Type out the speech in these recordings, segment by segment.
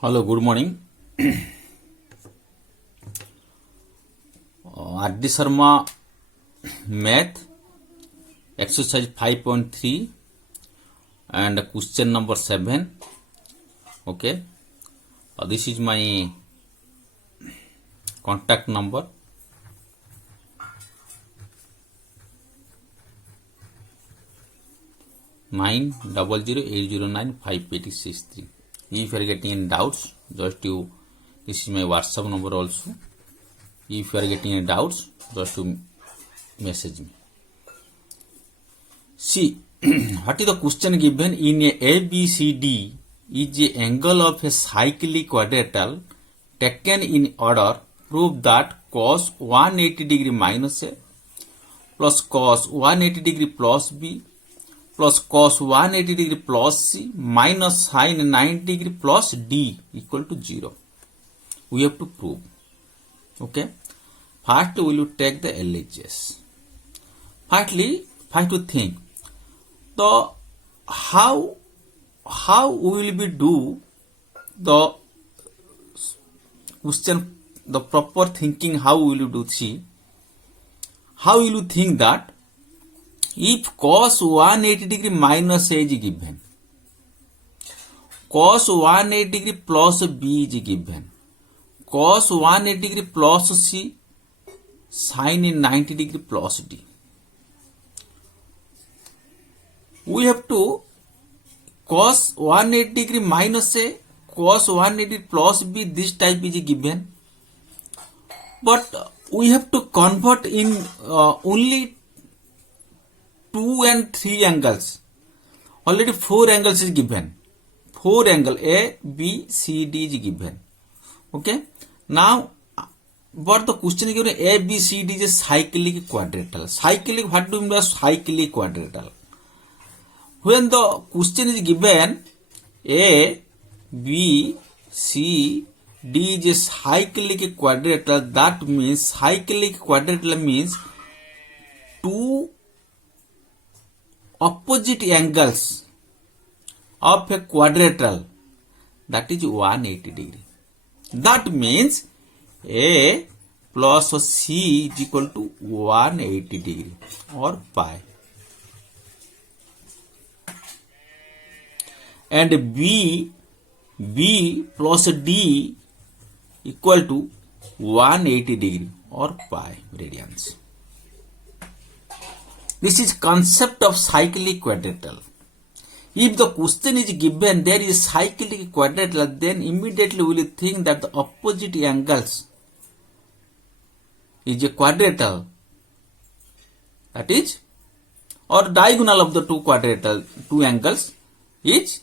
Hello, good morning. R.D. Sharma Math exercise 5.3 and question number 7. Okay. This is my contact number. Nine 0080958063. If you are getting any doubts, just you. This is my WhatsApp number also. If you are getting any doubts, just to message me. See, what is the question given? In a ABCD is a angle of a cyclic quadrilateral taken in order. Prove that cos 180 degree minus A plus cos 180 degree plus B plus cos 180 degree plus C minus sin 90 degree plus D equal to 0. We have to prove. Okay. First we will take the LHS. Firstly, to think the how we will be do the question, the proper thinking. How will you do? See, how will you think that if cos 180 degree minus A is given, cos 180 degree plus B is given, cos 180 degree plus C, sin 90 degree plus D. We have to cos 180 degree minus A, cos 180 plus B, this type is given. But we have to convert in only 2 and 3 angles. Already 4 angles is given. 4 angle A, B, C, D is given. Okay. Now, but the question is given A, B, C, D is a cyclic quadrilateral. Cyclic, what do you mean by cyclic quadrilateral? When the question is given A, B, C, D is a cyclic quadrilateral, that means cyclic quadrilateral means 2 opposite angles of a quadrilateral, that is 180 degree. That means A plus C is equal to 180 degree or pi. And B plus D equal to 180 degree or pi radians. This is concept of cyclic quadrilateral. If the question is given there is cyclic quadrilateral, then immediately we will think that the opposite angles is a quadrilateral, that is, or diagonal of the two angles is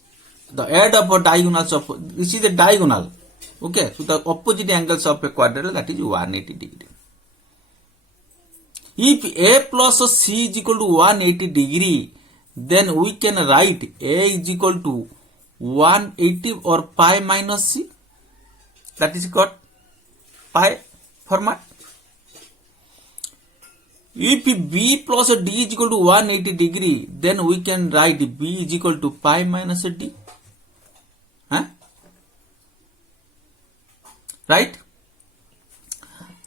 the add of diagonals of, this is a diagonal. Okay, so the opposite angles of a quadrilateral, that is 180 degree. If A plus C is equal to 180 degree, then we can write A is equal to 180 or pi minus C. That is got pi format. If B plus D is equal to 180 degree, then we can write B is equal to pi minus D. Right?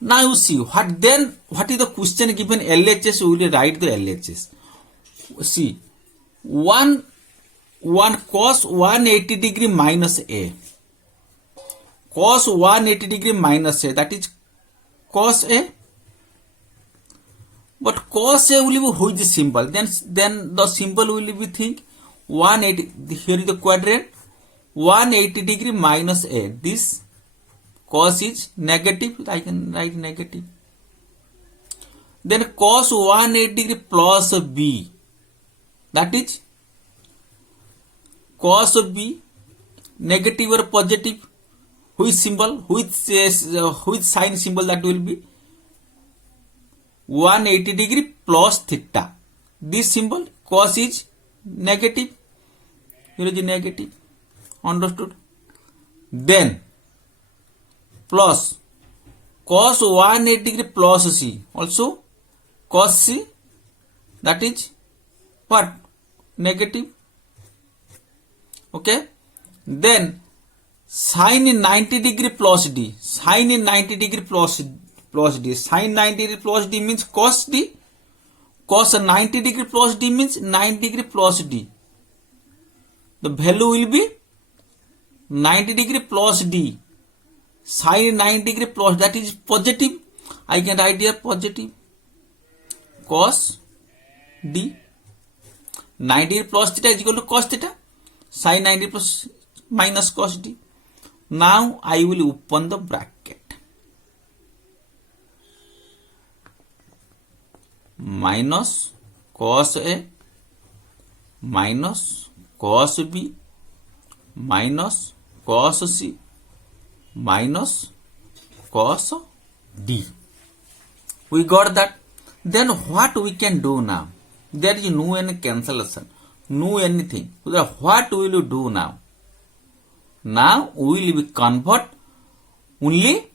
Now you see what is the question given LHS, we will write the LHS. See, 1 cos 180 degree minus A. Cos 180 degree minus A, that is cos A. But cos A will be which symbol? Then the symbol will be think 180. Here is the quadrant. 180 degree minus A. This cos is negative. I can write negative. Then cos 180 degree plus B. That is cos B, negative or positive. Which symbol? Which sign symbol that will be? 180 degree plus theta. This symbol cos is negative. Here is negative. Understood? Then plus cos 180 degree plus C. Also cos C, that is what? Negative. Okay. Then sin 90 degree plus d, sin 90 degree plus d, sin 90 degree plus d means cos d, cos 90 degree plus d means 90 degree plus d. The value will be 90 degree plus d, sin 90 degree plus, that is positive. I can write here positive cos d, 90 degree plus theta is equal to cos theta, sin 90 plus minus cos d. Now I will open the bracket, minus cos a minus cos b minus cos c minus cos d. We got that. Then what we can do now? There is no any cancellation, no anything. So what will you do now? Now we will convert only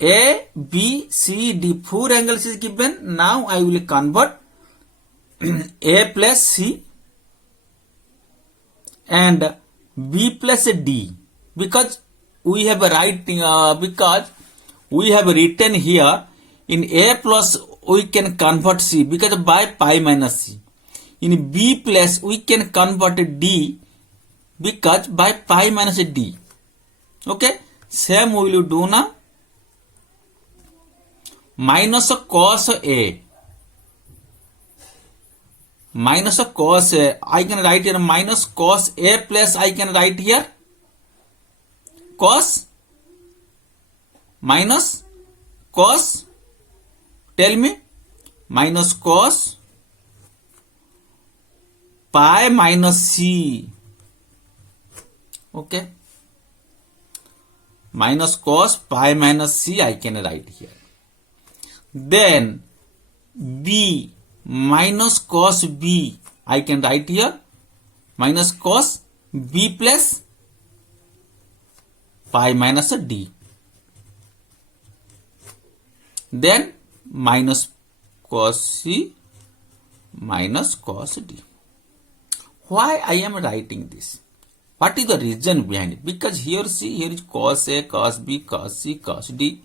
A, B, C, D. 4 angles is given. Now I will convert A plus C and B plus D, because we have written here in A plus we can convert C because by pi minus C. In B plus we can convert D because by pi minus D. Okay, same we will do now. Minus cos A, minus cos A, I can write here minus cos A plus I can write here cos minus cos, tell me, minus cos pi minus C. Okay, minus cos pi minus C I can write here. Then B minus cos B I can write here minus cos B plus pi minus D. Then minus cos C minus cos D. Why I am writing this? What is the reason behind it? Because here see, here is cos A, cos B, cos C, cos D.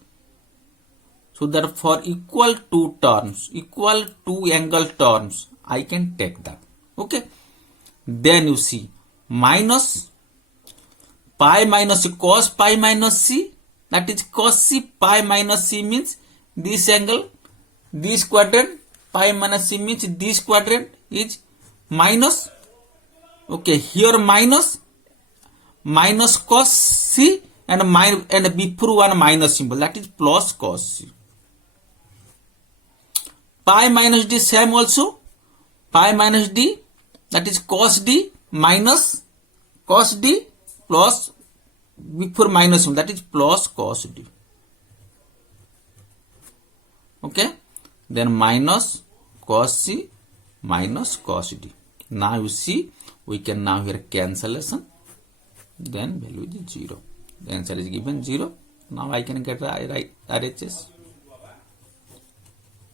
So that for equal two terms, equal two angle terms, I can take that. Okay. Then you see minus pi minus cos pi minus C, that is cos C pi minus C means this angle, this quadrant, pi minus C means this quadrant is minus. Okay, here minus cos C and before one minus symbol, that is plus cos C. Pi minus D same also, pi minus D, that is cos D minus cos D plus before minus symbol, that is plus cos D. Okay, then minus cos C minus cos D. Now you see, we can now here cancellation, then value is 0. The answer is given 0. Now I can get RHS.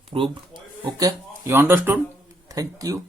Proved. Okay, you understood? Thank you.